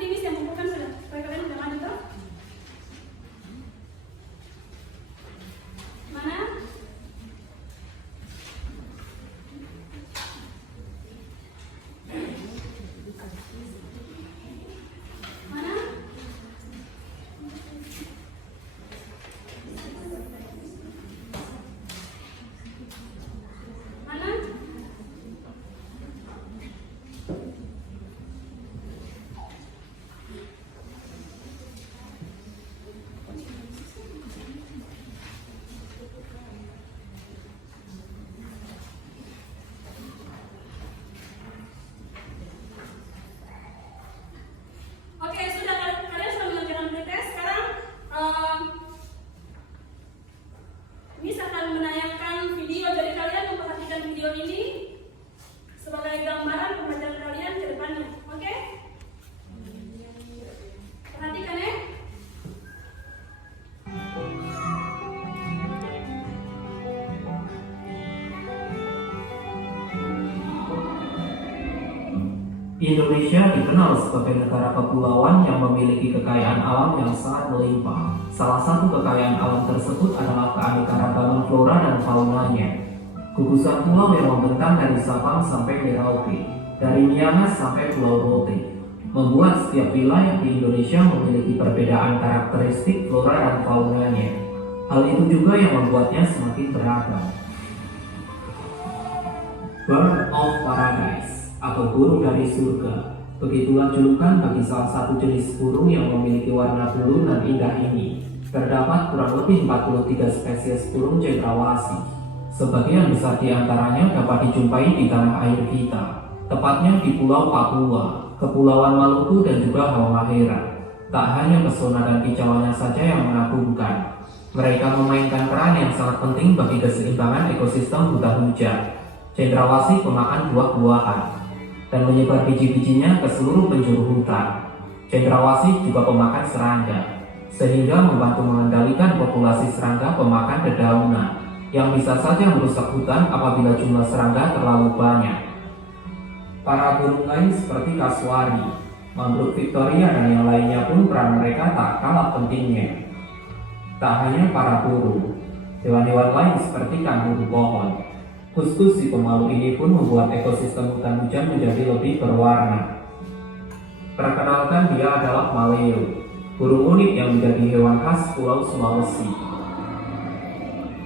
Nanti bisa mengumpulkan sudah. Supaya kalian udah maju toh. Mana? Mana? Mana? Oke, sudah kalian sudah mengerjakan pretest. Sekarang Miss akan menayangkan video, jadi kalian memperhatikan video ini sebagai gambaran pembelajaran kalian ke depannya. Oke? Perhatikan ya. Indonesia dikenal sebagai negara kepulauan yang memiliki kekayaan alam yang sangat melimpah. Salah satu kekayaan alam tersebut adalah keanekaragaman flora dan faunanya. Gugusan pulau yang membentang dari Sabang sampai Merauke, dari Miangas sampai Pulau Rote, membuat setiap wilayah di Indonesia memiliki perbedaan karakteristik flora dan faunanya. Hal itu juga yang membuatnya semakin beragam. Bird of Paradise atau burung dari surga. Begitulah julukan bagi salah satu jenis burung yang memiliki warna biru dan indah ini. Terdapat kurang lebih 43 spesies burung cendrawasih. Sebagian besar di antaranya dapat dijumpai di tanah air kita, tepatnya di Pulau Papua, Kepulauan Maluku dan juga Halmahera. Tak hanya pesona dan kicauannya saja yang mengagumkan, mereka memainkan peran yang sangat penting bagi keseimbangan ekosistem hutan hujan. Cendrawasih pemakan buah-buahan dan menyebar biji-bijinya ke seluruh penjuru hutan. Cendrawasih juga pemakan serangga, sehingga membantu mengendalikan populasi serangga pemakan dedaunan yang bisa saja merusak hutan apabila jumlah serangga terlalu banyak. Para burung lain seperti kasuari, mangrove Victoria dan yang lainnya pun peran mereka tak kalah pentingnya. Tak hanya para burung, hewan-hewan lain seperti kanguru pohon, Kuskus si pemalu ini pun membuat ekosistem hutan hujan menjadi lebih berwarna. Perkenalkan, dia adalah maleo, burung unik yang menjadi hewan khas Pulau Sulawesi.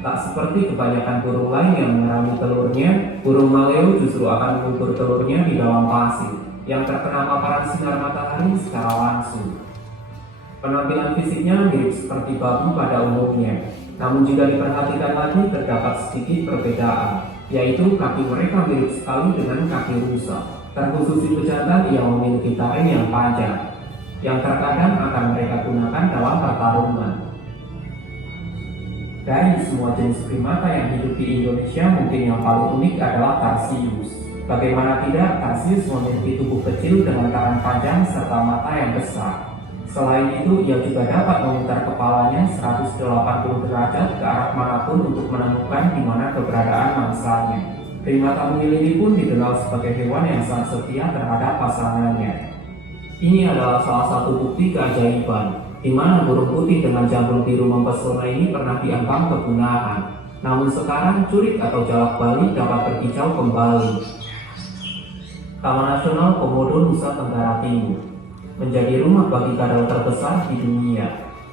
Tak seperti kebanyakan burung lain yang mengerami telurnya, burung maleo justru akan mengubur telurnya di dalam pasir yang terkena paparan sinar matahari secara langsung. Penampilan fisiknya mirip seperti babi pada umumnya, namun jika diperhatikan lagi terdapat sedikit perbedaan, yaitu kaki mereka mirip sekali dengan kaki rusa, terkhusus si pejantan yang memiliki taring yang panjang, yang terkadang akan mereka gunakan dalam pertarungan. Dari semua jenis primata yang hidup di Indonesia, mungkin yang paling unik adalah Tarsius. Bagaimana tidak, Tarsius memiliki tubuh kecil dengan tangan panjang serta mata yang besar. Selain itu, ia juga dapat memutar kepalanya 180 derajat ke arah manapun untuk menemukan di mana keberadaan mangsanya. Primata mungil ini pun dikenal sebagai hewan yang sangat setia terhadap pasangannya. Ini adalah salah satu bukti keajaiban, di mana burung putih dengan jambul biru mempesona ini pernah diambang kepunahan. Namun sekarang curik atau jalak Bali dapat berkicau kembali. Taman Nasional Komodo Nusa Tenggara Timur menjadi rumah bagi kadal terbesar di dunia.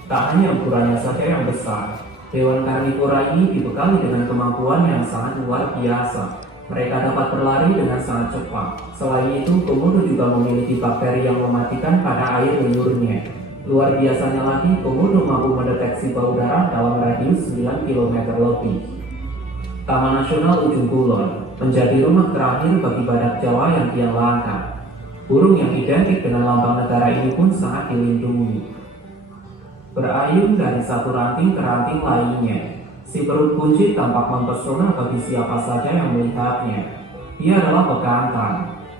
Tak hanya ukurannya saja yang besar, hewan karnivora ini dibekali dengan kemampuan yang sangat luar biasa. Mereka dapat berlari dengan sangat cepat. Selain itu, komodo juga memiliki bakteri yang mematikan pada air liurnya. Luar biasanya lagi, komodo mampu mendeteksi bau darah dalam radius 9 km lebih. Taman Nasional Ujung Kulon menjadi rumah terakhir bagi badak Jawa yang kian langka. Burung yang identik dengan lambang negara ini pun sangat dilindungi. Berayun dari satu ranting ke ranting lainnya, si perut buncit tampak mempesona bagi siapa saja yang melihatnya. Dia adalah bekantan,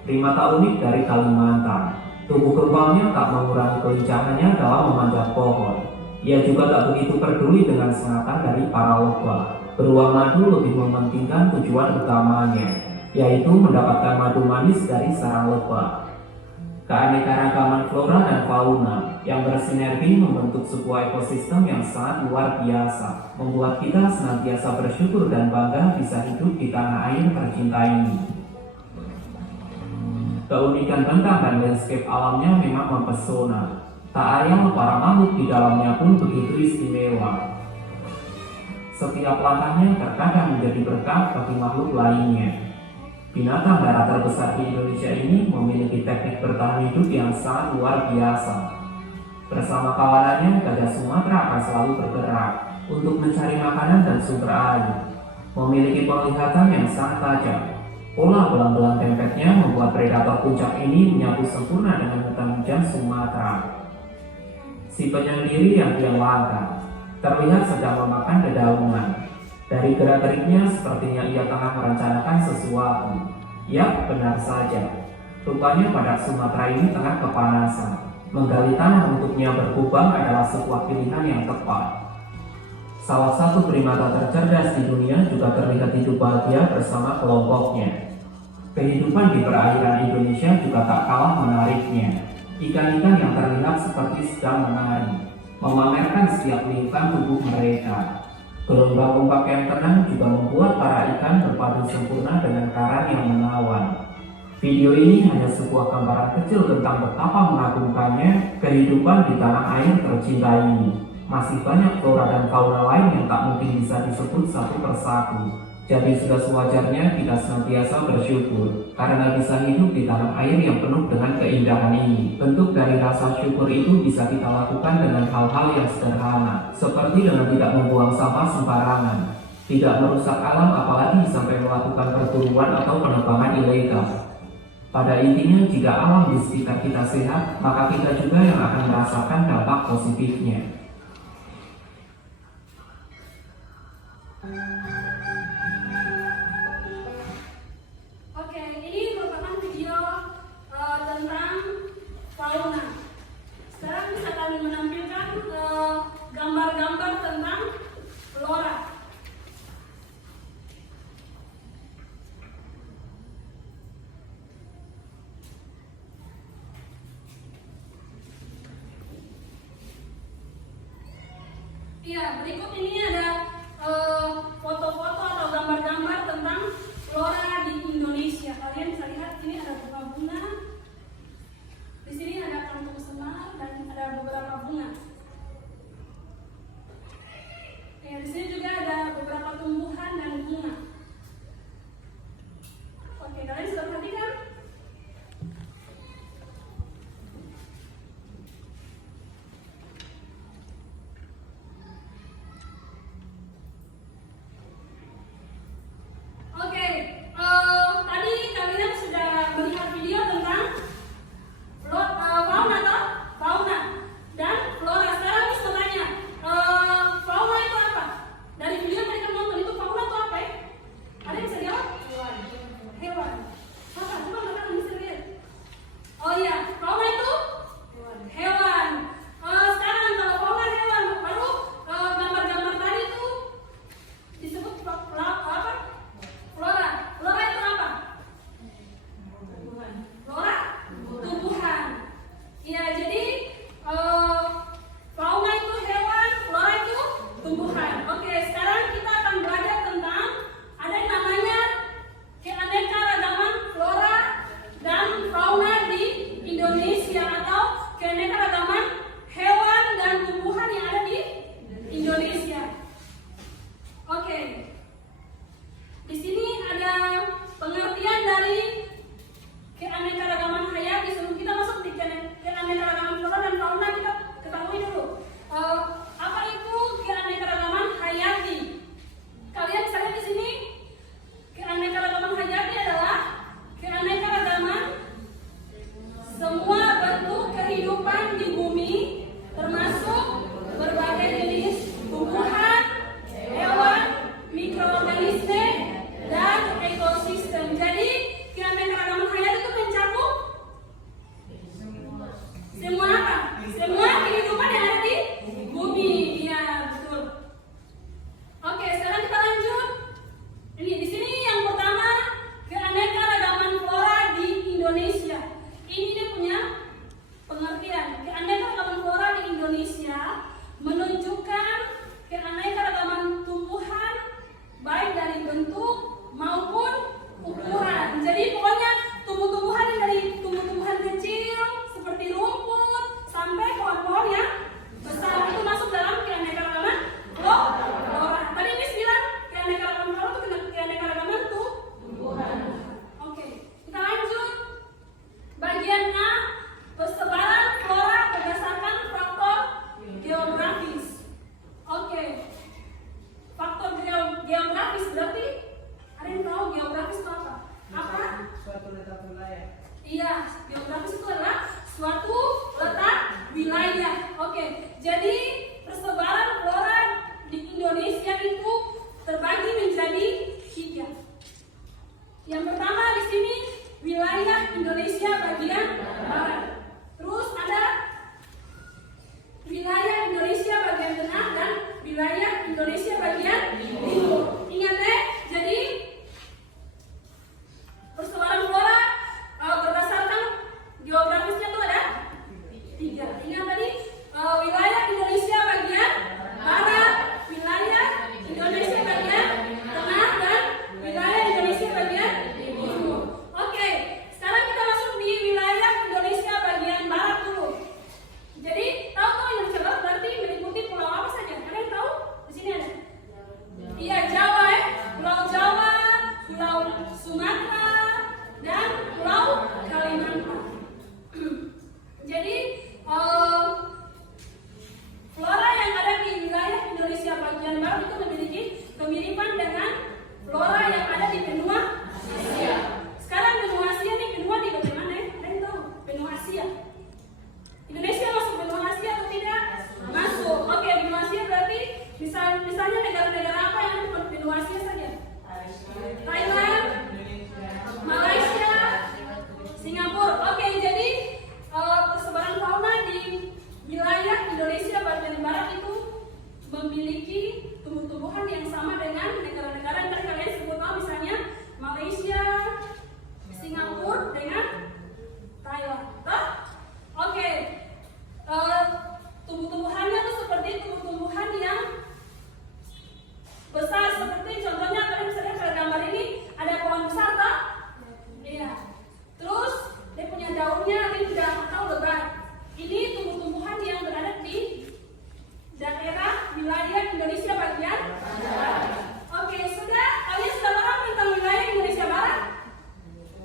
primata unik dari Kalimantan. Tubuh kembangnya tak mengurangi kelincahannya dalam memanjat pohon. Ia juga tak begitu peduli dengan sengatan dari para lebah. Beruang madu lebih mementingkan tujuan utamanya, yaitu mendapatkan madu manis dari sarang lebah. Keanekaragaman flora dan fauna yang bersinergi membentuk sebuah ekosistem yang sangat luar biasa, membuat kita senantiasa bersyukur dan bangga bisa hidup di tanah air tercinta ini. Keunikan bentang dan landscape alamnya memang mempesona. Tak ayal para makhluk di dalamnya pun begitu istimewa. Setiap langkahnya terkadang menjadi berkah bagi makhluk lainnya. Binatang darat terbesar di Indonesia ini memiliki teknik bertahan hidup yang sangat luar biasa. Bersama kawanannya, gajah Sumatera akan selalu bergerak untuk mencari makanan dan sumber air. Memiliki penglihatan yang sangat tajam. Pola belang-belang dempetnya membuat predator puncak ini menyatu sempurna dengan hutan hujan Sumatera. Si penyendiri yang kian langka terlihat sedang memakan dedaunan. Dari gerak-geriknya sepertinya ia tengah merencanakan sesuatu. Ya, benar saja. Rupanya badak Sumatera ini tengah kepanasan. Menggali tanah untuknya berkubang adalah sebuah pilihan yang tepat. Salah satu primata tercerdas di dunia juga terlihat hidup bahagia bersama kelompoknya. Kehidupan di perairan Indonesia juga tak kalah menariknya. Ikan-ikan yang terlihat seperti sedang menari, memamerkan setiap lingkar tubuh mereka. Gelombang ombak yang tenang juga membuat para ikan berpadu sempurna dengan karang yang menawan. Video ini hanya sebuah gambaran kecil tentang betapa mengagumkannya kehidupan di tanah air tercinta ini. Masih banyak flora dan fauna lain yang tak mungkin bisa disebut satu persatu. Jadi sudah sewajarnya kita senantiasa bersyukur karena bisa hidup di tanah air yang penuh dengan keindahan ini. Bentuk dari rasa syukur itu bisa kita lakukan dengan hal-hal yang sederhana, seperti dengan tidak membuang sampah sembarangan, tidak merusak alam apalagi sampai melakukan perburuan atau penebangan ilegal. Pada intinya, jika alam di sekitar kita sehat, maka kita juga yang akan merasakan dampak positifnya. Tentang fauna. Sekarang bisa kami menampilkan gambar-gambar tentang flora. Iya, berikut ini ada foto-foto atau gambar-gambar tentang flora di Indonesia. Kalian bisa lihat ini ada bunga-bunga. Di sini ada kantung semar dan ada beberapa bunga. Ya, di sini juga ada beberapa tumbuhan dan bunga. Oke, kalian sudah perhatikan? Oke, tadi kalian sudah melihat video tentang fauna dan flora. Sekarang bisa tanya, fauna itu apa? Dari video tadi kamu nonton itu fauna itu apa ya? Ada yang bisa jawab? Hewan. Apa? Coba katakan bisa lihat. Oh iya, fauna itu hewan. Sekarang kalau fauna hewan, baru gambar-gambar tadi itu disebut apa? Flora. Flora itu apa? Flora? Tumbuhan. Ya, jadi fauna itu hewan, flora itu tumbuhan. Oke, sekarang kita akan belajar tentang ada yang namanya keanekaragaman flora dan fauna di Indonesia atau keanekaragaman hewan dan tumbuhan yang ada di Indonesia. Oke. Di sini ada pengertian dari keanekaragaman hayati. Sebelum kita masuk di keanekaragaman flora dan fauna, kita ketahui dulu apa itu keanekaragaman hayati. Kalian bisa lihat di sini, keanekaragaman hayati adalah keanekaragaman semua bentuk kehidupan di bumi, termasuk berbagai jenis tumbuhan, hewan, mikroorganisme, dan ekosistem. Jadi keanekaragaman hayati itu mencakup semua apa? Semua kehidupan yang ada di bumi. Iya, betul. Oke, sekarang kita lanjut. Ini di sini yang pertama, keanekaragaman flora di Indonesia. Ini dia punya wilayah. Oke, jadi persebaran flora di Indonesia itu terbagi menjadi 3. Yang pertama di sini wilayah Indonesia bagian barat. Terus ada wilayah Indonesia bagian tengah dan wilayah Indonesia bagian timur. Ingat deh, jadi persebaran flora berdasarkan geografisnya tuh ada 3. Ingat tadi wilayah Indonesia bagian barat, wilayah Indonesia bagian tengah dan wilayah Indonesia bagian timur. Oke, sekarang kita masuk di wilayah Indonesia bagian barat dulu. Jadi tahu tuh Indonesia barat berarti meliputi pulau apa saja? Kalian tahu? Di sini ada. Iya, Jawa ya. Pulau Jawa, Pulau Sumatera, dan Pulau Kalimantan. Jadi flora yang ada di wilayah Indonesia bagian barat itu memiliki kemiripan dengan flora yang ada di benua Asia. Sekarang benua Asia nih, benua di bagian mana ya? Ada yang tahu? Benua Asia. Indonesia masuk benua Asia atau tidak? Masuk. Oke, benua Asia berarti misalnya negara-negara apa yang ada di benua Asia saja? Thailand, Malaysia, Singapura. Oke, jadi persebaran fauna di wilayah Indonesia bagian barat itu memiliki tumbuh-tumbuhan yang sama dengan negara-negara yang tadi kalian sebut, misalnya Malaysia, Singapura dengan Thailand. Oke, tumbuh-tumbuhannya tuh seperti tumbuh-tumbuhan yang besar, seperti contohnya kalian bisa lihat pada gambar ini ada pohon besar tak? Iya. Terus dia punya daunnya rindang atau lebat. Ini tumbuh-tumbuhan yang berada di daerah wilayah Indonesia bagian barat. Oke, sudah kalian sudah paham tentang wilayah Indonesia barat?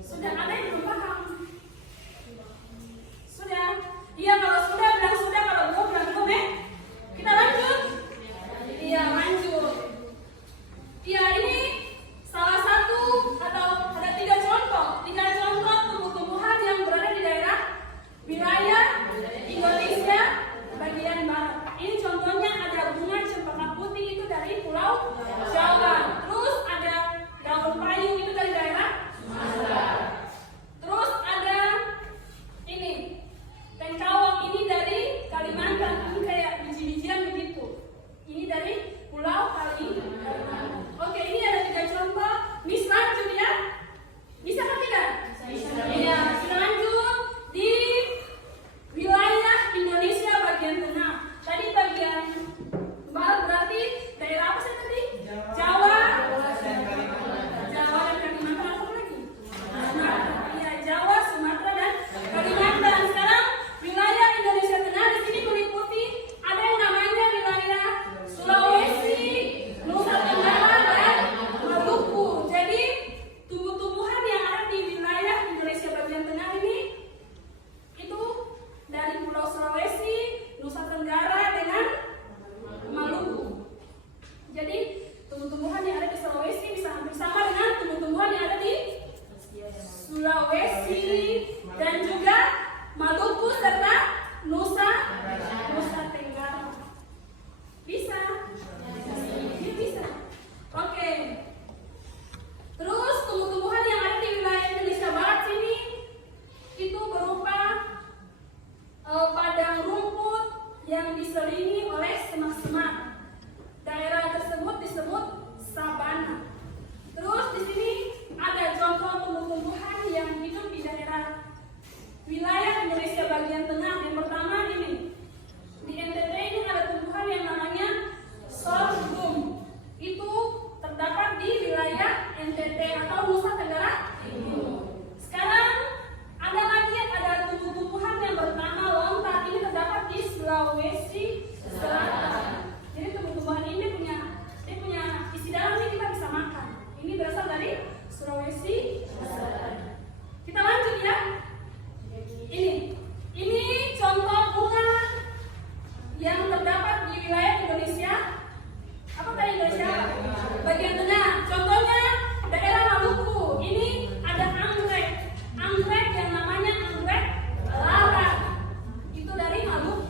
Sudah ada yang belum paham? Sudah? Iya, kalau sudah bilang sudah, kalau belum bilang belum ya. Kita lanjut? Iya, lanjut. Iya, ini salah satu atau ada 3 contoh tumbuh-tumbuhan yang berada di daerah wilayah Indonesia bagian barat. Ini contohnya ada bunga cempaka putih itu dari Pulau Jawa. Terus ada daun payung itu dari daerah Sumatera. Terus ada ini tengkawang ini dari Kalimantan. Ini kayak biji-bijian begitu. Ini dari Pulau Kalimantan. Oke, ini ada 3 contoh. Miss lanjut ya. Bisa kan tidak? Bisa. Iya, kita lanjut di wilayah Indonesia bagian tengah. Tadi bagian barat berarti daerah apa sih tadi? Jawa. Jawa dan Kalimantan. Apa lagi? Sumatera. Iya, Jawa, Sumatera dan Kalimantan. Sekarang wilayah Indonesia tengah di sini meliputi ada yang namanya wilayah Sulawesi, Nusa Tenggara dan Maluku. Jadi tumbuh-tumbuhan yang ada di wilayah Indonesia bagian tengah ini itu dari Pulau Sulawesi, Nusa Tenggara dengan Maluku. Jadi tumbuh-tumbuhan yang ada di Sulawesi bisa hampir sama dengan tumbuh-tumbuhan yang ada di Sulawesi dan juga Maluku serta Nusa Tenggara. Bisa? Iya, bisa. Oke. Terus tumbuh-tumbuhan yang ada di wilayah Indonesia barat sini itu berupa padang rumput yang diselingi oleh semak-semak. Daerah tersebut disebut sabana. Terus di sini ada contoh tumbuh-tumbuhan yang hidup di daerah wilayah Indonesia bagian tengah. Yang pertama ini di NTT ini ada tumbuhan yang namanya sorghum. Itu terdapat di wilayah NTT atau Nusa Tenggara Timur. Sekarang ada tumbuh-tumbuhan yang bernama lontar. Ini terdapat di Sulawesi Selatan. Jadi tumbuh-tumbuhan ini punya isi dalam ini kita bisa makan. Ini berasal dari Sulawesi Selatan. Kita lanjut ya. Ini contoh bunga yang terdapat di wilayah Indonesia. Apa tadi Indonesia? Bagian tengah. Contohnya daerah Maluku. Ini ada anggrek yang namanya anggrek larat. Itu dari Maluku.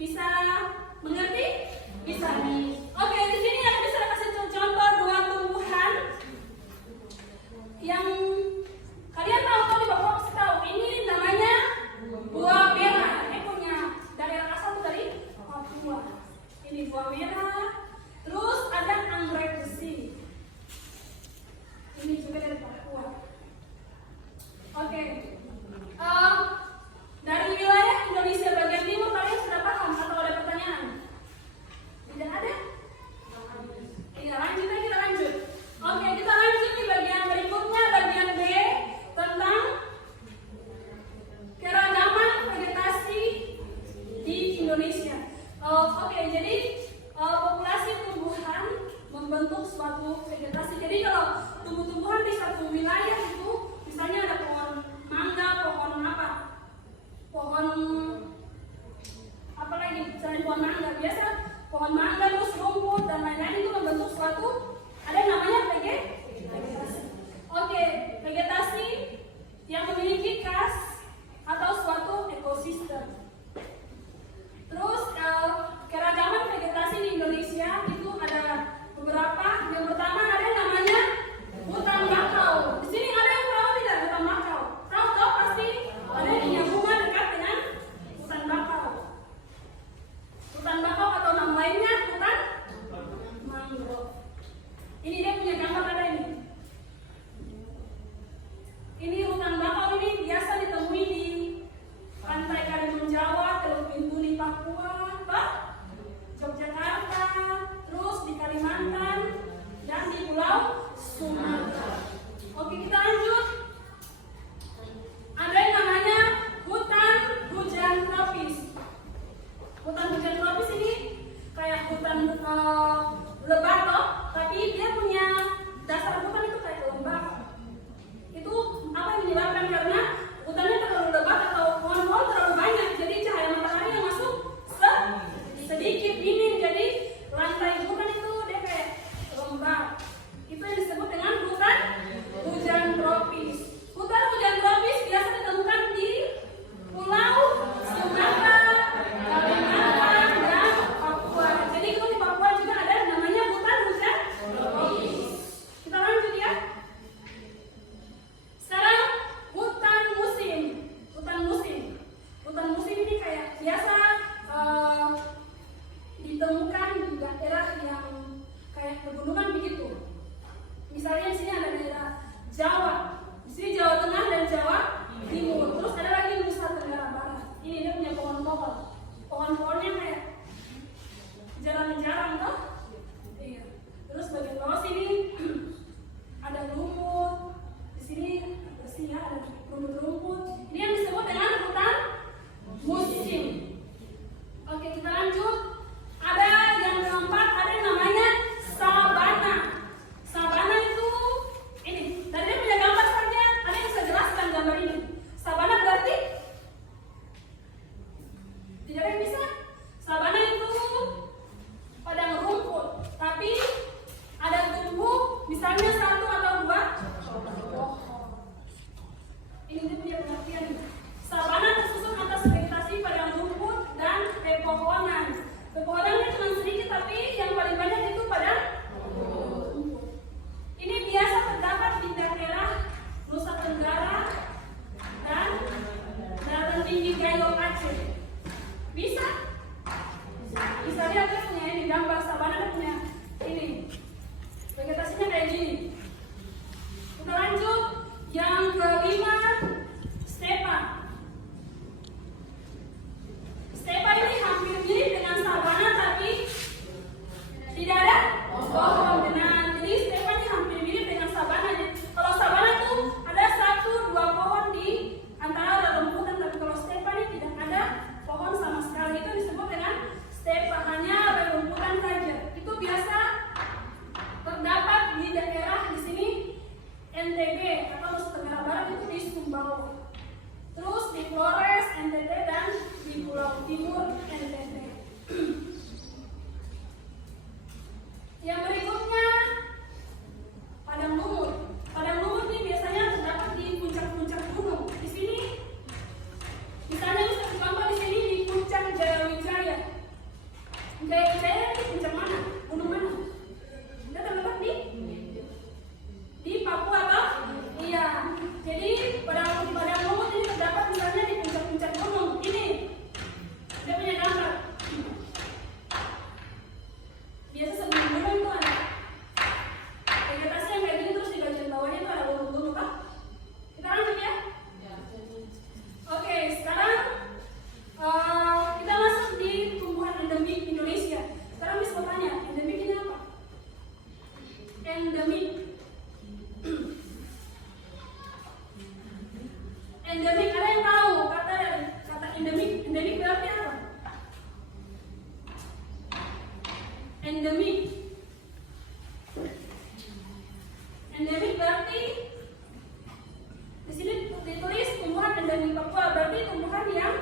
Bisa mengerti? Bisa nih. Oke, di sini ada bisa kasih contoh dua tumbuhan yang kalian tahu di Bapak pasti tahu. Ini namanya buah merah. Ini punya dari asal dari Papua. Ini buah merah. Terus ada anggrek besi. Ini juga dari Papua. Oke. Dari wilayah Indonesia bagian timur kalian sudah paham atau ada pertanyaan? Tidak ada? Kita lanjut. Oke, kita lanjut di bagian berikutnya, bagian B tentang keragaman vegetasi di Indonesia. Oke, jadi populasi tumbuhan membentuk suatu vegetasi. Jadi kalau tumbuh-tumbuhan di satu wilayah itu, misalnya ada pohon mangga, pohon apa? Pohon apa lagi? Misalnya pohon mangga biasa, pohon mangga terus rumput dan lain-lain itu membentuk suatu ada yang namanya vegetasi. Oke, vegetasi yang memiliki khas atau suatu ekosistem. Terus keragaman vegetasi di Indonesia itu ada beberapa. Yang pertama ada yang namanya hutan bakau. Di sini ada yang tahu tidak hutan bakau? Tahu pasti ada yang punya bunga dekat dengan hutan bakau. Hutan bakau atau nama lainnya hutan mangrove. Ini dia punya gambar ada ini. Ini hutan bakau ini biasa ditemui di pantai Karimun Jawa, Teluk Bintuni Papua, Yogyakarta, terus di Kalimantan dan di Pulau Sumatera. Oke, kita lanjut. Ada yang namanya hutan hujan tropis. Hutan hujan tropis ini kayak hutan lebat loh, tapi dia punya dasar hutan itu kayak lembab. Itu apa yang menyebabkan? Karena hutannya terlalu lebat atau pohon-pohon terlalu banyak, jadi cahaya matahari yang masuk sedikit dingin, jadi lantai hutan itu dia kayak lembab. Itu yang disebut dengan hutan hujan tropis. Hutan hujan tropis biasa ditemukan di Pulau Sumatera, Kalimantan, dan Papua. Jadi itu di Papua juga ada namanya hutan hujan tropis. endemik. Endemik berarti di sini ditulis tumbuhan endemik Papua, berarti tumbuhan yang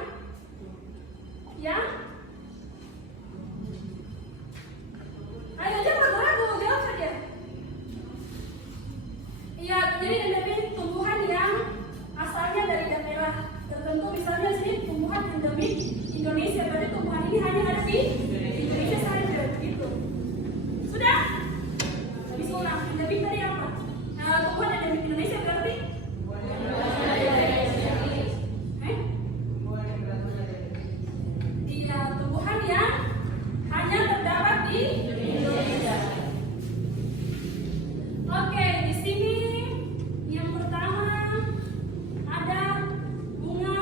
ayo jangan ragu, jawab saja. Iya, jadi endemik tumbuhan yang asalnya dari daerah tertentu, misalnya di sini tumbuhan endemik Indonesia, berarti tumbuhan ini hanya ada di Indonesia saja, begitu. Sudah? Habis ulang, endemik tadi apa? Tumbuhan endemik Indonesia berarti? Iya, tumbuhan yang hanya terdapat di Indonesia. Oke, di sini yang pertama ada bunga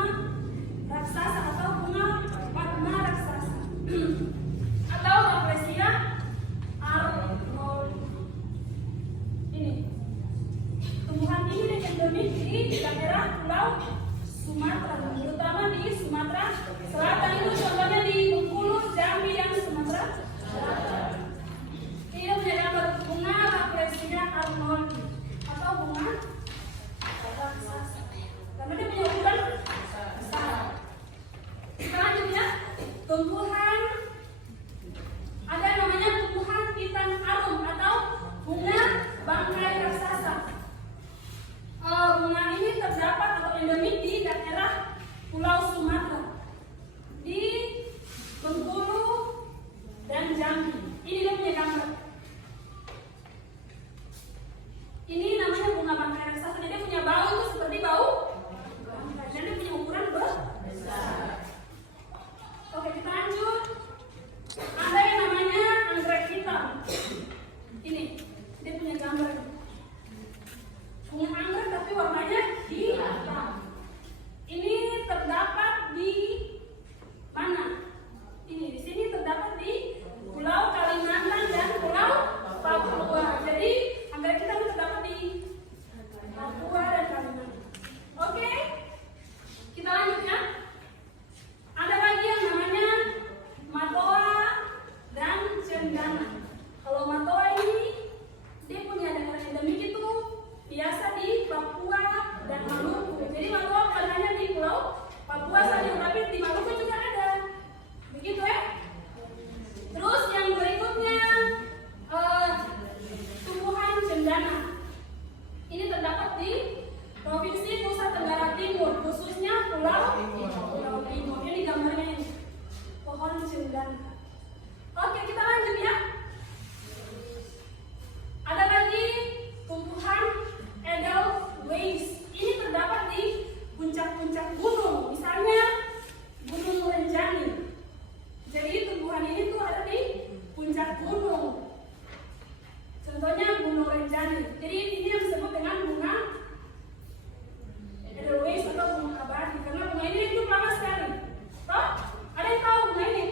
raksasa atau bunga padma raksasa atau Rafflesia arnoldii. Ini tumbuhan ini endemik di daerah Pulau Sumatera, terutama di Sumatera Selatan. Itu contohnya di Bengkulu, Jambi, dan Sumatera Selatan. Ini punya gambar bunga Rafflesia arnoldii atau bunga raksasa, karena dia punya ukuran besar. Kita lanjut ya, tumbuhan ada namanya tumbuhan pitan arum atau bunga bangkai raksasa. Bunga ini terdapat atau endemik di daerah Pulau Sumatera, di Bengkulu dan Jambi. Ini dia punya gambar. Ini namanya bunga bangkai raksasa. Dia punya bau itu seperti bau bangkai, dan dia punya ukuran besar. Oke, kita lanjut. Ada yang namanya anggrek hitam. Ini dia punya gambar. Bunga anggrek tapi warnanya hitam. Ini terdapat di mana? Ini di sini terdapat di Pulau Kalimantan dan Pulau Papua. Jadi anggrek hitam terdapat di Papua dan Kalimantan. Oke, kita lanjut ya. Ada lagi yang namanya matoa dan cendana. Kalau matoa ini dia punya daerah endemik itu biasa di Papua dan Maluku. Jadi matoa bukan hanya di Pulau Papua saja, tapi di Maluku juga ada. Begitu ya. Terus yang berikutnya tumbuhan cendana. Ini terdapat di Provinsi Nusa Tenggara Timur, khususnya Pulau Timur. Ini gambarnya ini, pohon cendana. Oke, kita lanjut ya. Ada lagi tumbuhan Edelweiss. Ini terdapat di puncak-puncak gunung, misalnya Gunung Rinjani. Jadi tumbuhan ini tuh ada di puncak gunung. Contohnya Gunung Rinjani. Jadi ini yang disebut dengan bunga Edelweiss atau bunga abadi, karena bunga ini hidup lama sekali. Toh, ada yang tahu bunga ini?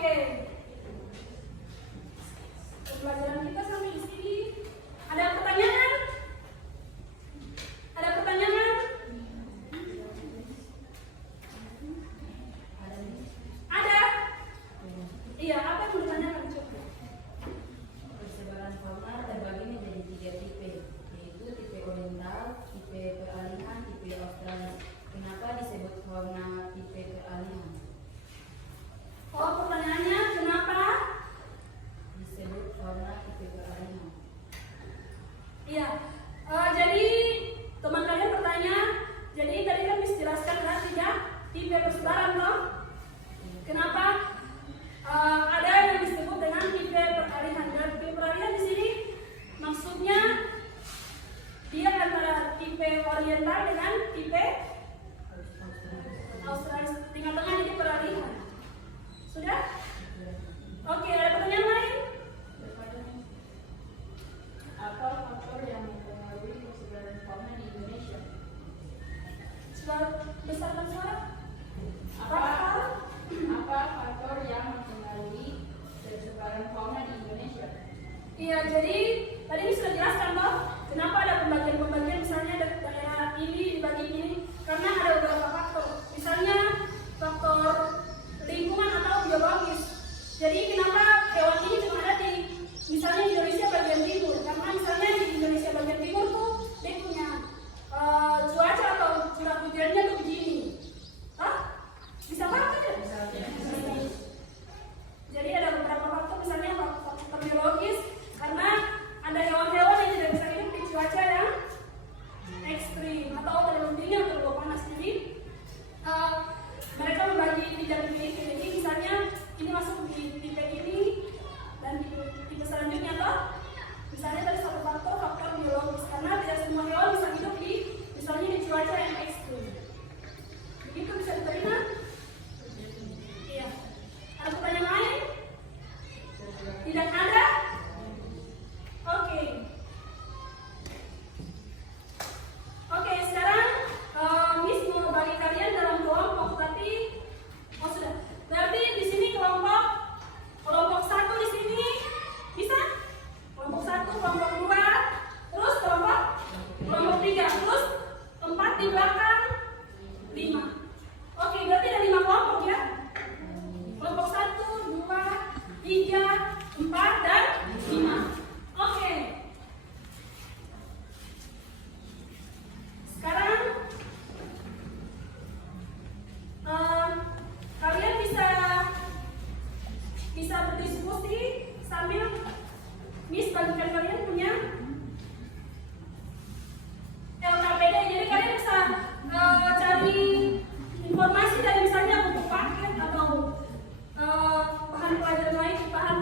Oke. Pembelajaran kita sampai di sini. Ada pertanyaan? Ada pertanyaan? Ada? Iya, apa yang mau ditanyakan? Coba. Persebaran fauna terbagi menjadi 3 tipe, yaitu tipe oriental, tipe peralihan, tipe australia. Kenapa disebut fauna tipe peralihan? Oh, pertanyaannya kenapa? Disebut fauna tipe peralihan. Iya. Jadi teman kalian bertanya, jadi tadi kan dijelaskan kan 3 tipe persebaran loh. Kenapa? Ada yang disebut dengan tipe peralihan. Dan tipe peralihan di sini maksudnya dia antara tipe oriental dengan tipe australis. Tengah-tengah jadi peralihan. Sudah? Oke, ada pertanyaan lain? Apa faktor yang mempengaruhi persebaran fauna di Indonesia? Besarkan suara. Apa faktor yang mempengaruhi persebaran fauna di Indonesia? Iya, jadi tadi sudah jelaskan loh, kenapa ada pembagian-pembagian, misalnya daerah ini dibagi ini, karena ada beberapa faktor. Misalnya faktor lingkungan atau biologis. Jadi kenapa hewan ini cuma ada di misalnya Indonesia bagian timur? Karena misalnya di Indonesia bagian timur tuh dia punya cuaca atau curah hujannya tuh begini. Hah? Bisa banget ya? Jadi ada beberapa faktor, misalnya faktor biologis, karena ada hewan-hewan yang tidak bisa hidup di cuaca yang ekstrim atau terlalu dingin atau terlalu panas. Jadi mereka membagi tipe itu. Jadi misalnya ini masuk di tipe ini dan tipe selanjutnya toh. Misalnya dari satu faktor biologis, karena tidak semua hewan bisa hidup di misalnya di cuaca yang ekstrim. Begitu bisa diterima? Iya. Ada pertanyaan lain? Tidak ada? Oke. Oke, sekarang Miss mau bagi kalian dalam kelompok, tapi sudah. Berarti di sini kelompok 1 di sini bisa? Kelompok 1, kelompok 2, terus kelompok 3, terus 4 di belakang 5. Oke, berarti ada 5 kelompok ya? Kelompok 1, 2, 3, 4, dan 5. Oke. Sekarang kalian bisa berdiskusi sambil Miss bagikan kalian punya LKPD. Jadi kalian bisa cari informasi dari misalnya buku paket atau bahan pelajaran lain, bahan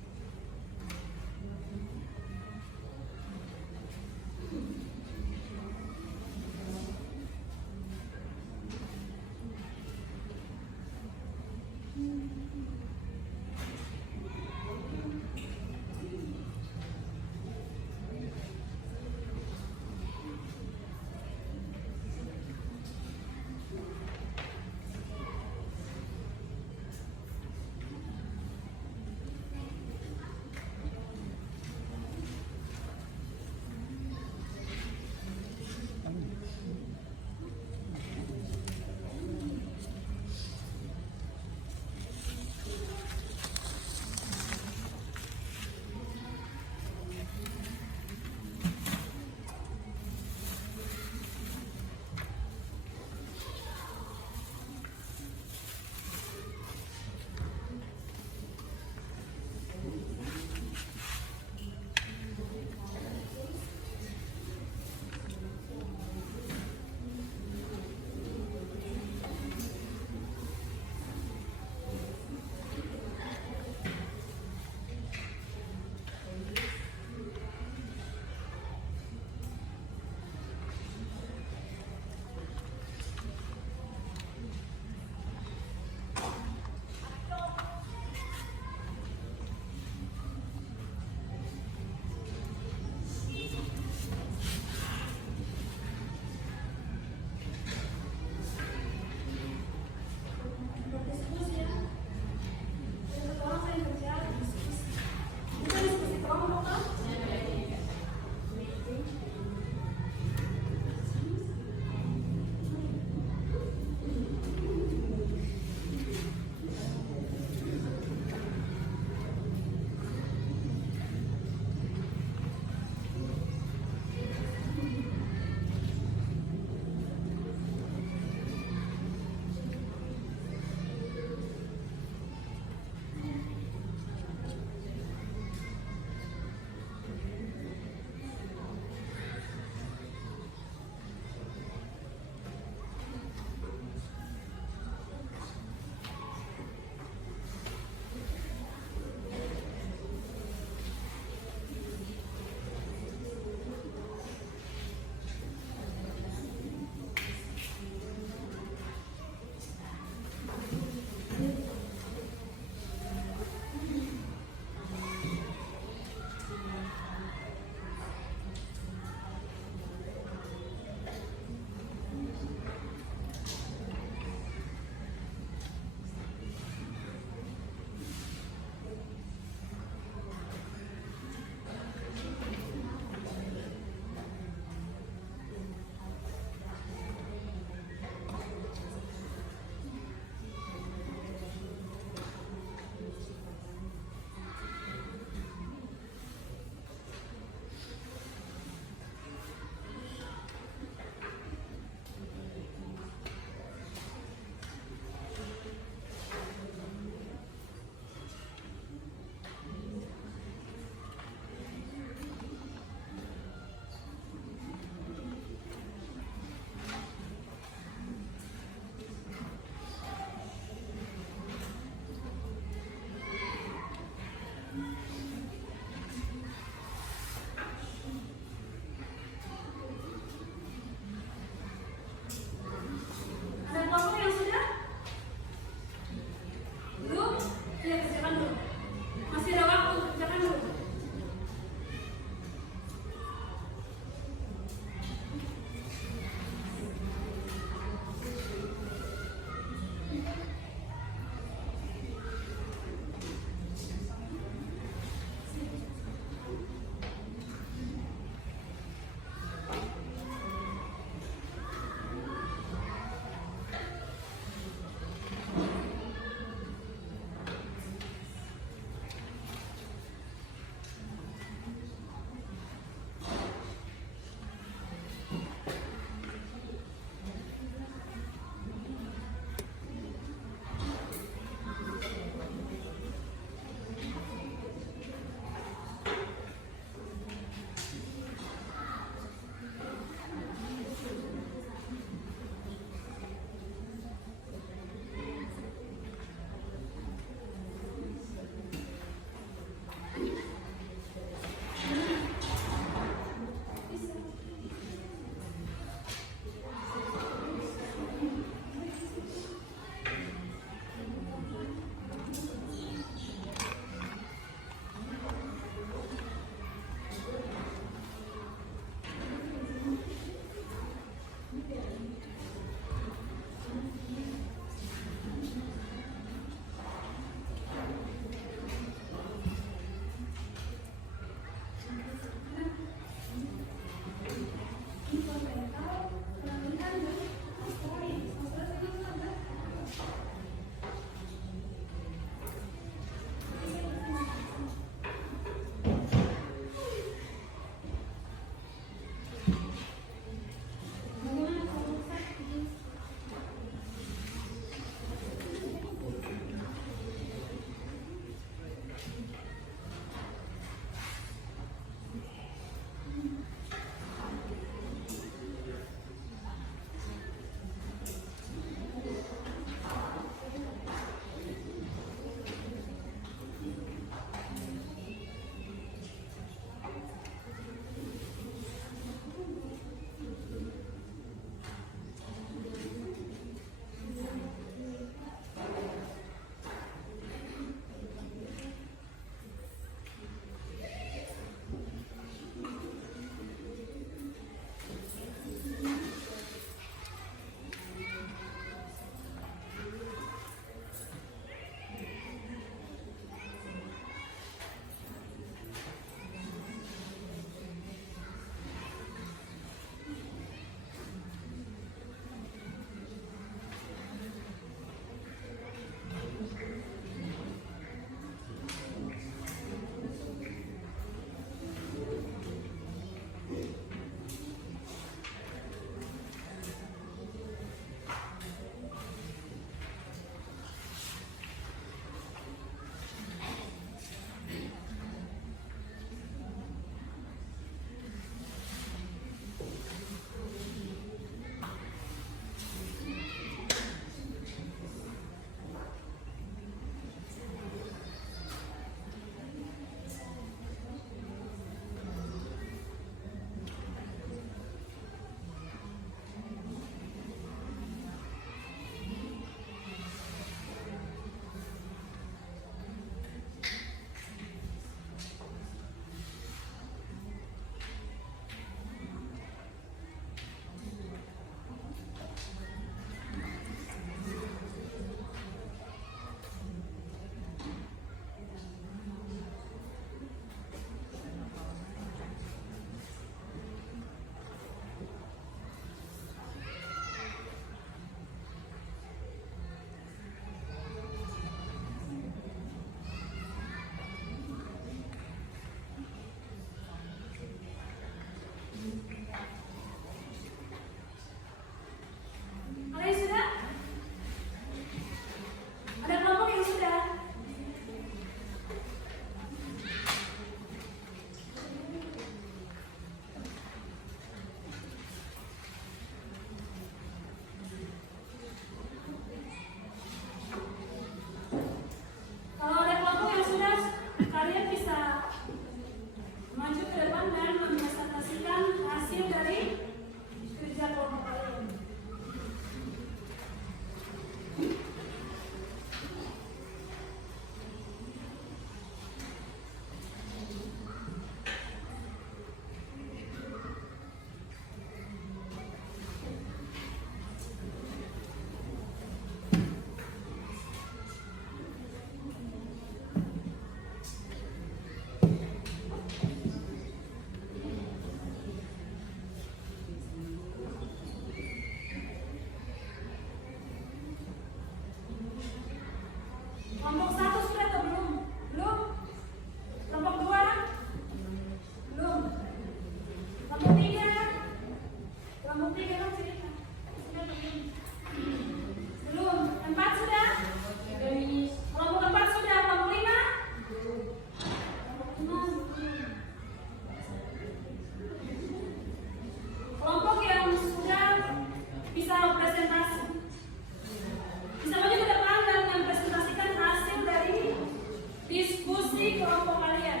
kelompok kalian.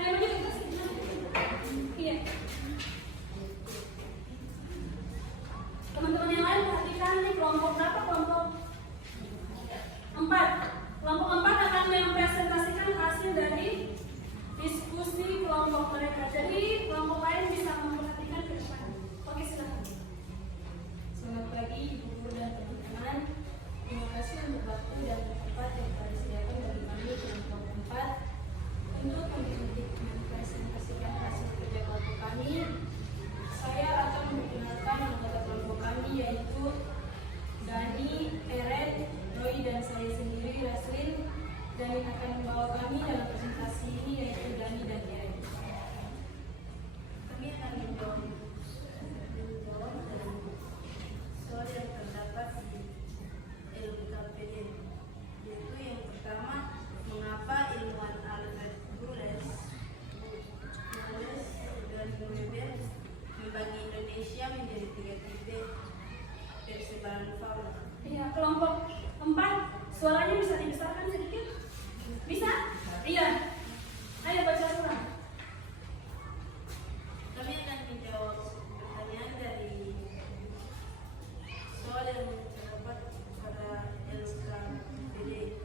Ayo maju ke sini. Iya. Teman-teman yang lain perhatikan nih, kelompok berapa? Kelompok 4. Kelompok 4 akan mempresentasikan hasil dari diskusi kelompok mereka. Jadi kelompok lain bisa memperhatikan ke depan. Oke, silakan. Selamat pagi Ibu Guru dan teman-teman. Terima kasih untuk waktu dan tempat yang telah disediakan bagi kami kelompok 4 untuk mempresentasikan hasil kerja kelompok kami. Saya akan memperkenalkan anggota kelompok kami yaitu Dani, Eren, Roy, dan saya sendiri Raslin. Dan yang akan membawa kami dalam presentasi ini yaitu Dani dan Eren. Kami akan menjawab dalam soal yang terdapat di LKPD, yaitu yang pertama, mengapa ilmuwan Alfred Wallace dan Weber membagi Indonesia menjadi 3 tipe persebaran fauna. Iya, kelompok 4 suaranya bisa dibesarkan sedikit? Bisa? Iya. Ayo baca surat. Kami akan menjawab pertanyaan dari soal yang terdapat pada LKPD.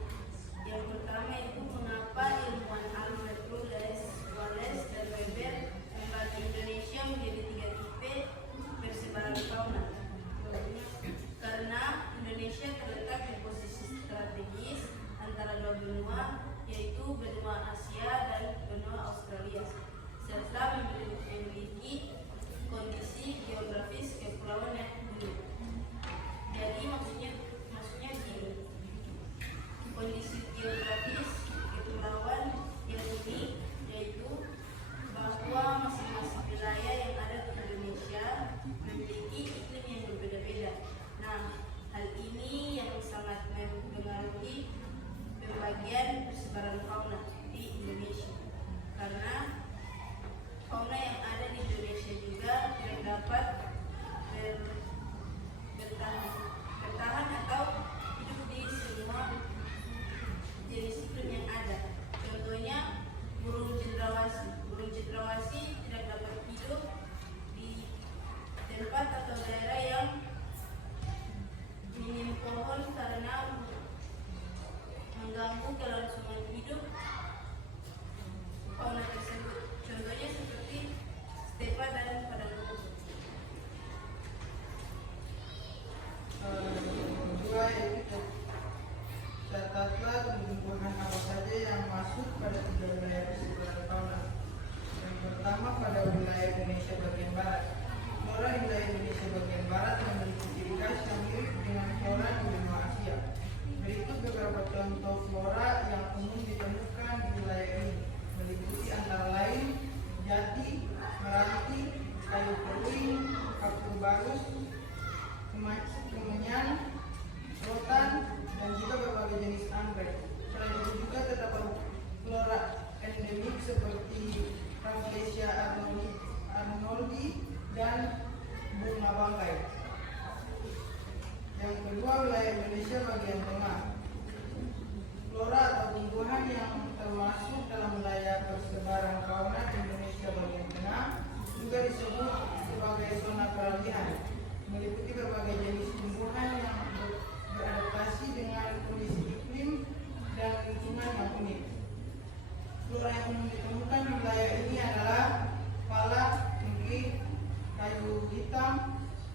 Yang pertama itu mengapa ilmuwan Alfred Wallace dan Weber membagi Indonesia menjadi 3 tipe persebaran fauna. Karena Indonesia terletak di posisi strategis antara 2 benua, yaitu benua Asia dan benua Australia, serta memiliki kondisi geografis kepulauan yang unik. Jadi maksudnya gini, kondisi geografis kepulauan yang unik yaitu bahwa masing-masing wilayah yang ada di Indonesia memiliki iklim yang berbeda-beda. Nah, hal ini yang sangat mempengaruhi pembagian persebaran fauna di Indonesia. Karena fauna yang ada di Indonesia juga tidak dapat bertahan atau hidup di semua jenis iklim yang ada. Contohnya burung cendrawasih. Burung cendrawasih tidak dapat hidup di tempat atau daerah yang minim pohon karena mengganggu kelangsungan hidup fauna tersebut. Contohnya seperti stepa dan padang rumput. Kedua yaitu catatlah tumbuhan apa saja yang masuk pada 3 wilayah persebaran fauna. Yang pertama pada wilayah Indonesia bagian barat. Flora di wilayah Indonesia bagian barat memiliki ciri khas yang mirip dengan flora di benua Asia. Berikut beberapa contoh flora yang umum ditemukan di wilayah ini, meliputi antara lain jati, meranti, kayu kering, kapur barus, kemenyan, rotan, dan juga berbagai jenis anggrek. Selain itu juga terdapat flora endemik seperti Rafflesia arnoldi dan bunga bangkai. Yang kedua, wilayah Indonesia bagian tengah. Flora atau tumbuhan yang termasuk dalam wilayah persebaran fauna Indonesia bagian tengah juga disebut sebagai zona peralihan, meliputi berbagai jenis tumbuhan yang beradaptasi dengan kondisi iklim dan lingkungan yang unik. Flora yang umum ditemukan di wilayah ini adalah palak, cengkeh, kayu hitam,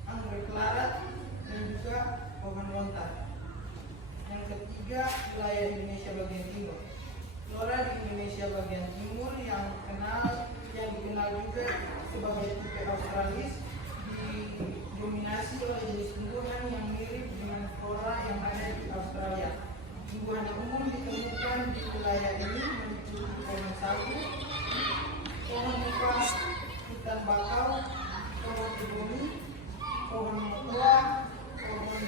anggrek larat, dan juga pohon lontar. Yang ketiga, wilayah Indonesia bagian timur. Flora di Indonesia bagian timur yang dikenal juga sebagai tipe australis didominasi oleh jenis tumbuhan yang mirip dengan flora yang ada di Australia. Tumbuhan yang umum ditemukan di wilayah ini meliputi pohon sagu, pohon nipah, hutan bakau, pohon kebuni, pohon mekua, pohon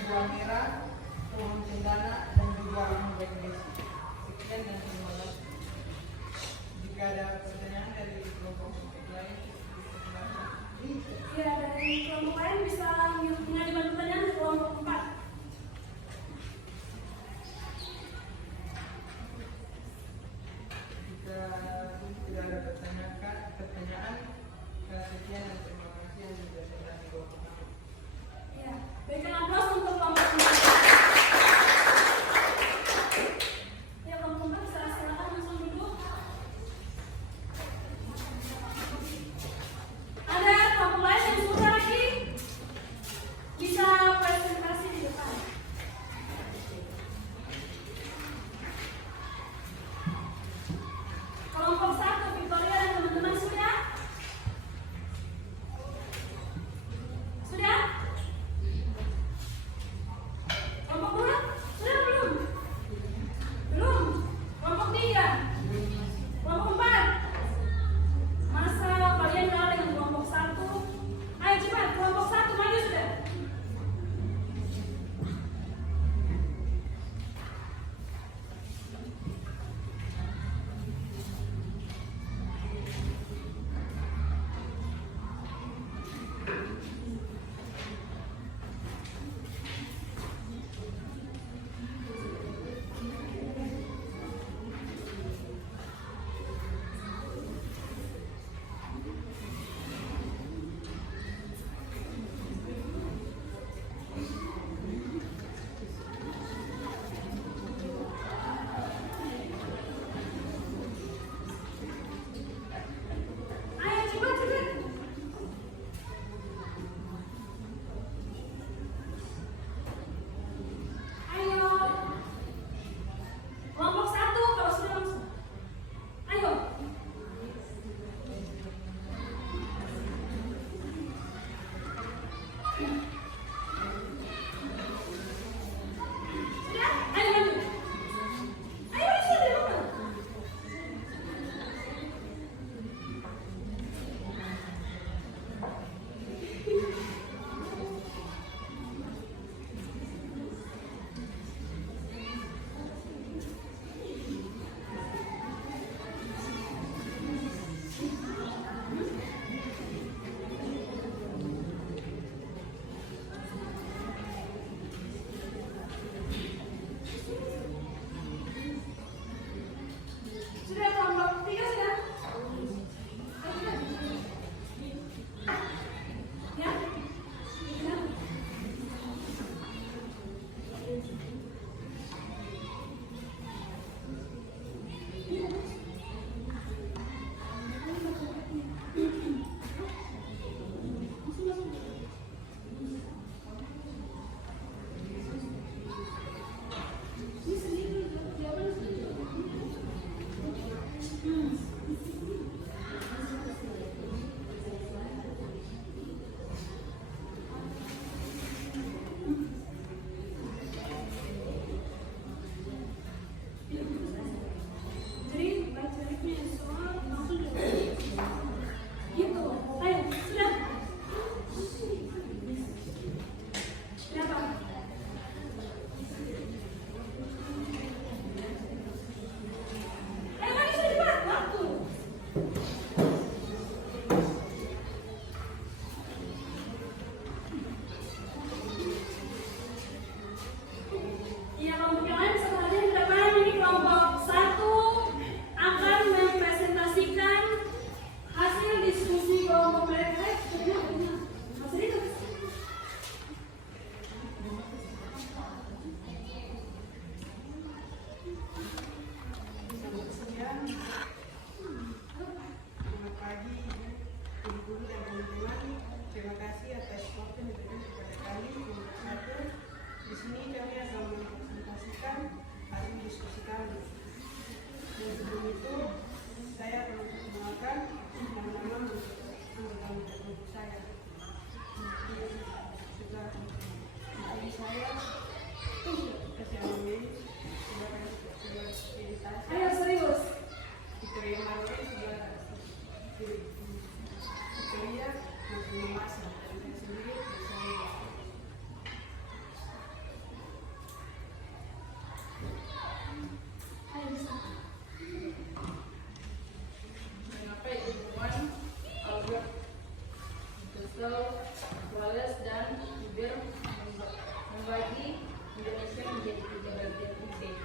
lagi Indonesia menjadi 3 bagian penting.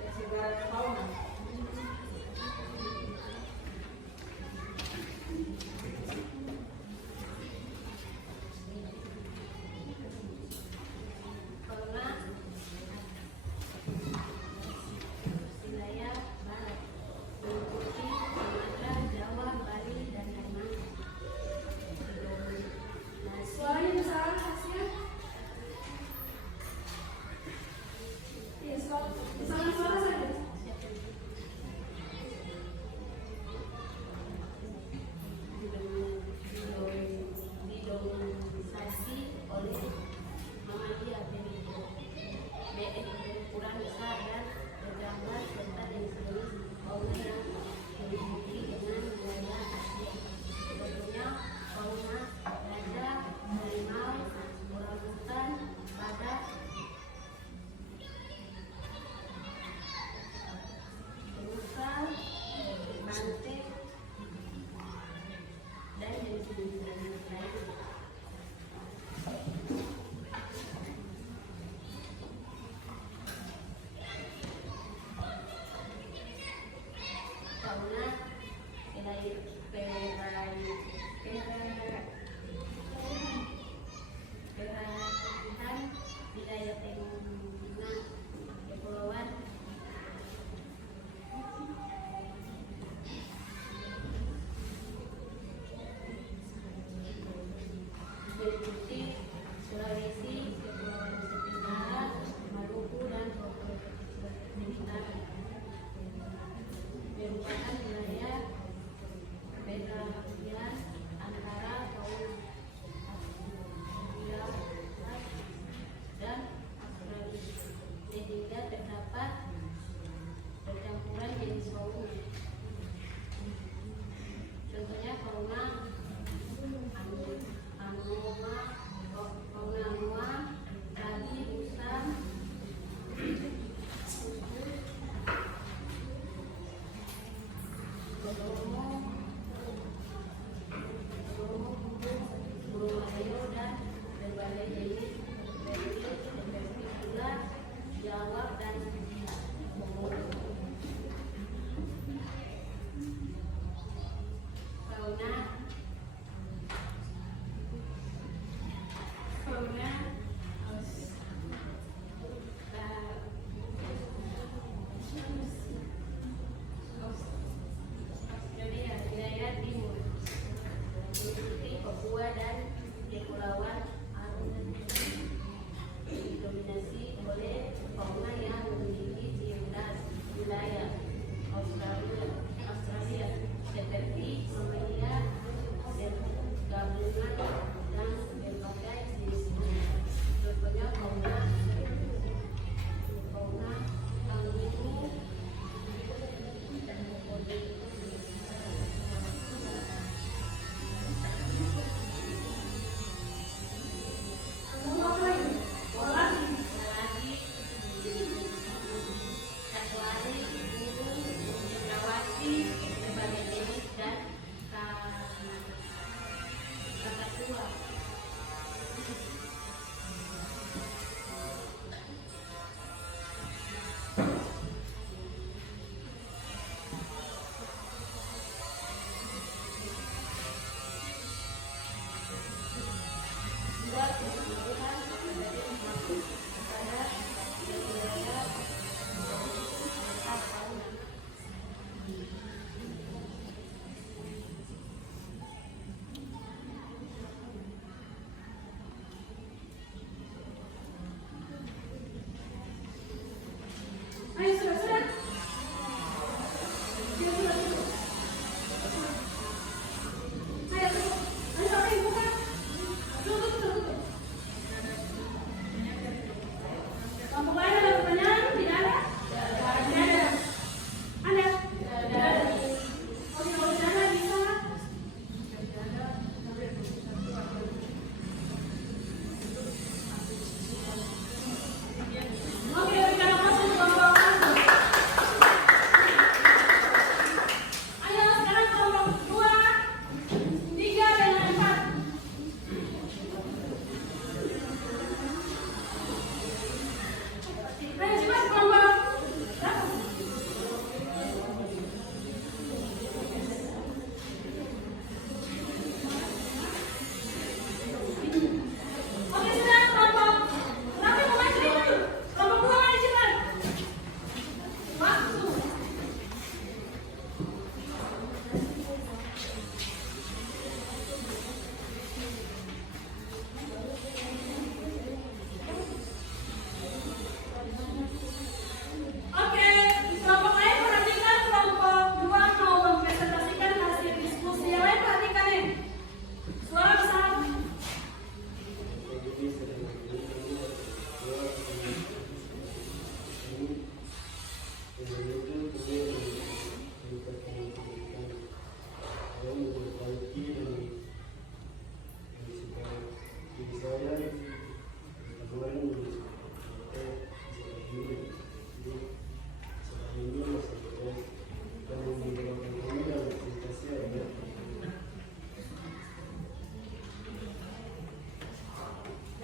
Persebaran fauna. Fauna wilayah barat meliputi Sumatera, Jawa, Bali, dan Kalimantan. Suaranya besar.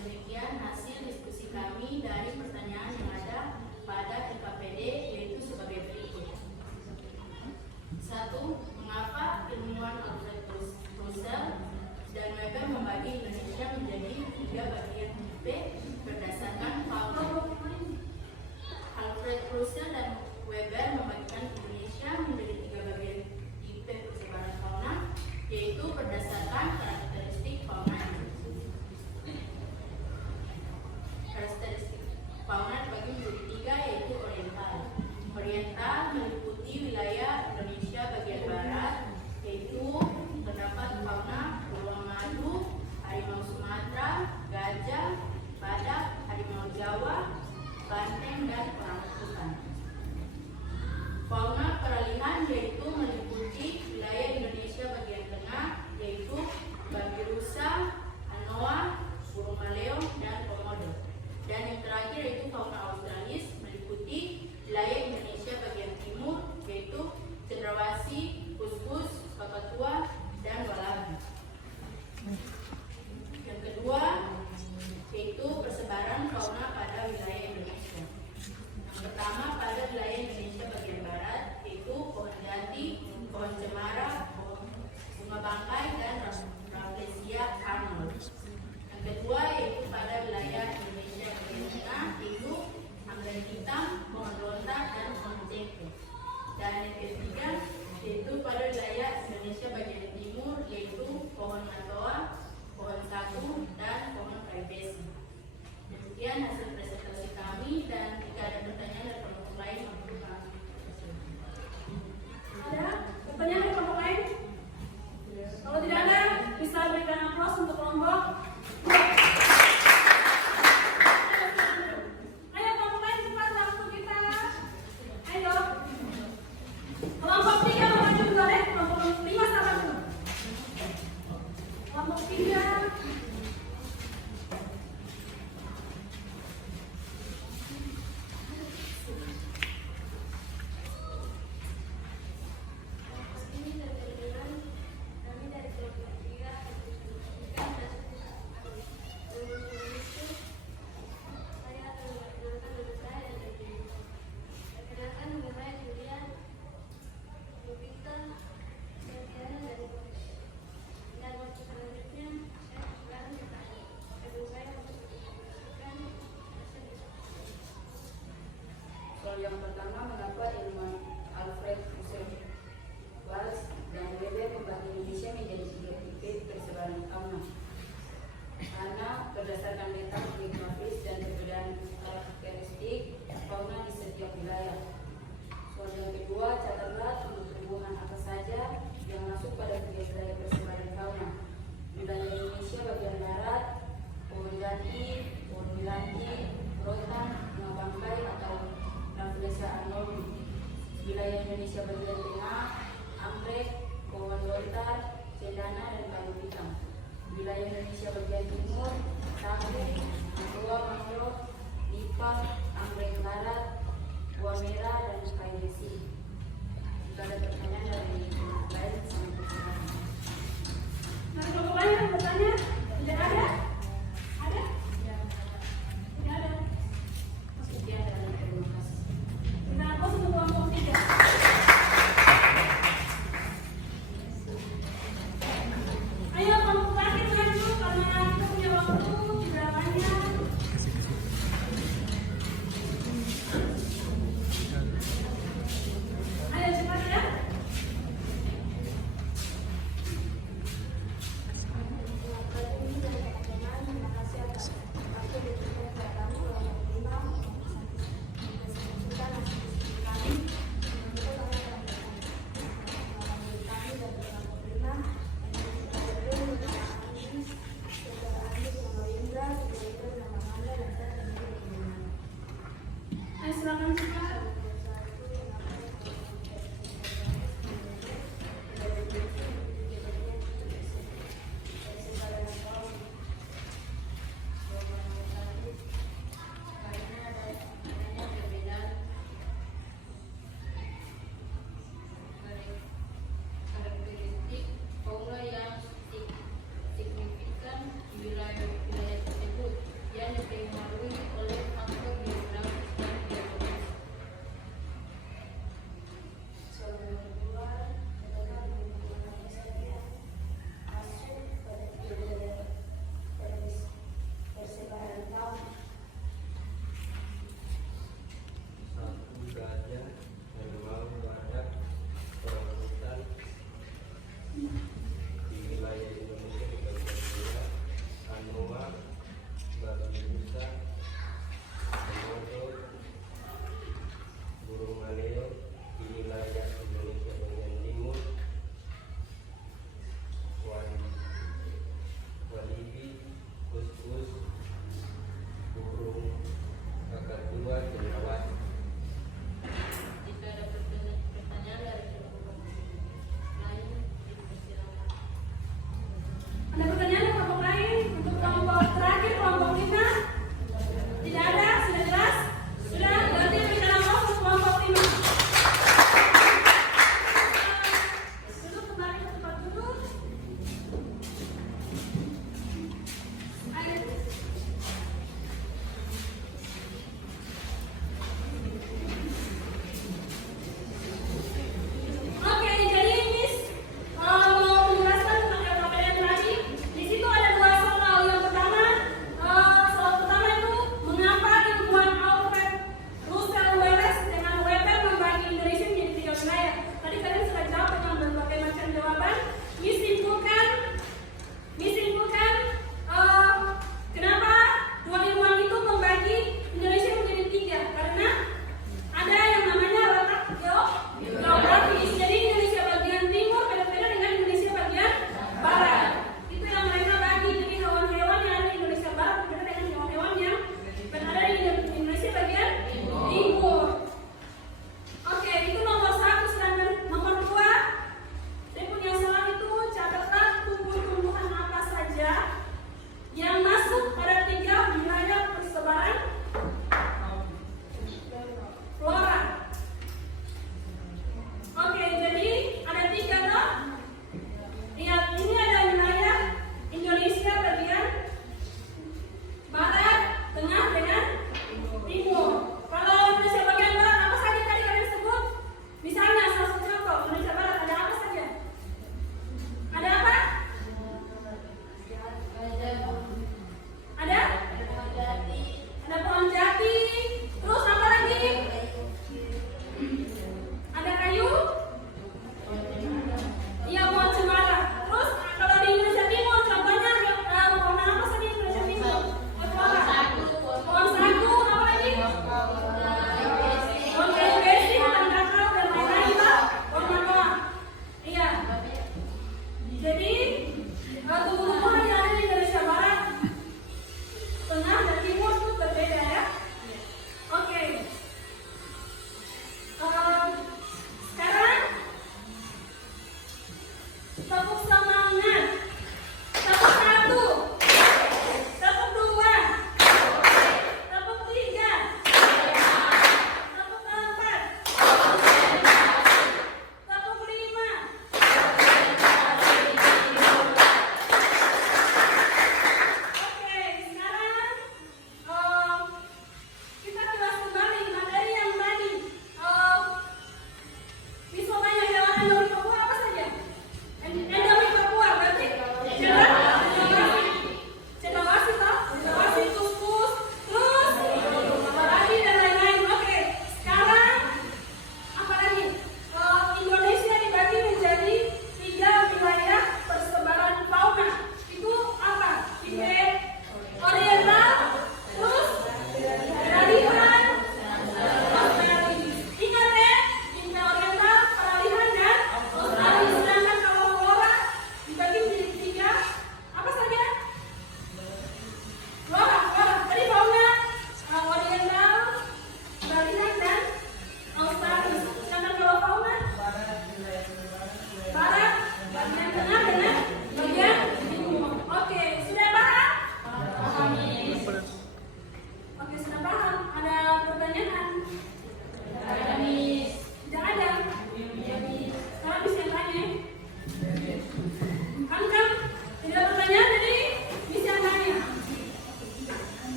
Demikian hasil diskusi kami dari pertanyaan yang ada pada IKPD, yaitu sebagai berikut. 1. Mengapa ilmuwan Alfred Russel dan Weber membagi Indonesia menjadi 3 bagian IP berdasarkan fauna? Alfred Russel dan Weber membagikan Indonesia menjadi 3 bagian IP persebaran fauna, yaitu berdasarkan karakteristik fauna. Karakteristik fauna dibagi menjadi 3, yaitu oriental. Oriental meliputi wilayah Indonesia bagian barat, yaitu terdapat fauna beruang madu, harimau Sumatera, gajah, badak, harimau Jawa, banteng, dan orangutan. Fauna peralihan yaitu meliputi wilayah Indonesia bagian tengah, yaitu babirusa, anoa, burung maleo, dan komodo. Dan yang terakhir yaitu fauna australis meliputi wilayah Indonesia bagian timur, yaitu cendrawasih, kuskus, kakatua, dan walabi. Yang kedua yaitu persebaran fauna pada wilayah Indonesia. Yang pertama pada wilayah Indonesia bagian barat, yaitu pohon jati, pohon cemara, bunga bangkai, dan Rafflesia arnold. Yang kedua yaitu pada wilayah Indonesia bagian tengah, yaitu anggrek hitam, pohon lontar, dan pohon jengkel. Dan yang ketiga yaitu pada wilayah Indonesia bagian timur, yaitu pohon matoa, pohon sagu, dan pohon kayu besi. Demikian hasil presentasi kami, dan jika ada pertanyaan dari kelompok lain, mohon kami. Ada pertanyaan dari kelompok lain? Kalau tidak ada, bisa berikan aplaus untuk kelompok. Ayo kelompok lain cepat waktu kita. Ayo. Kelompok 3 maju dulu deh. Kelompok 5 sabar dulu. Kelompok 3. Ini dengan kami dari kelompok 3 saya akan memperkenalkan nama saya dan dari diri. Perkenalkan nama saya Julian Lupita Setiana dari dan waktu selanjutnya saya akan bertanya. Kedua saya untuk menjelaskan hasil diskusi. Soal yang pertama, mengapa ilmuwan Alfred Russel dan Weber membagi Indonesia menjadi 3 tipe persebaran fauna? Karena berdasarkan letak geografis dan perbedaan karakteristik fauna di setiap wilayah. Soal yang kedua, catatlah tumbuh-tumbuhan apa saja yang masuk pada 3 wilayah persebaran fauna. Wilayah Indonesia bagian barat, pohon jati, pohon miranti, rotan, bunga bangkai atau Rafflesia arnold. Wilayah Indonesia bagian tengah, anggrek, pohon lontar, cendana, dan kayu hitam. Wilayah Indonesia bagian timur, sagu, matoa, mangrove, nipah, anggrek barat, buah merah, dan kayu besi. Jika ada pertanyaan dari kelompok lain, saya persilakan. Dari kelompok lain yang bertanya? Tidak ada? Ada? Tidak ada. Sekian dan terima kasih. Kita aplaus untuk kelompok 3. Ayo kelompok terakhir maju karena kita punya waktu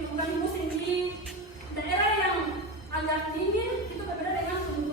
bukan musim di daerah yang agak dingin itu berbeda dengan tumbuhan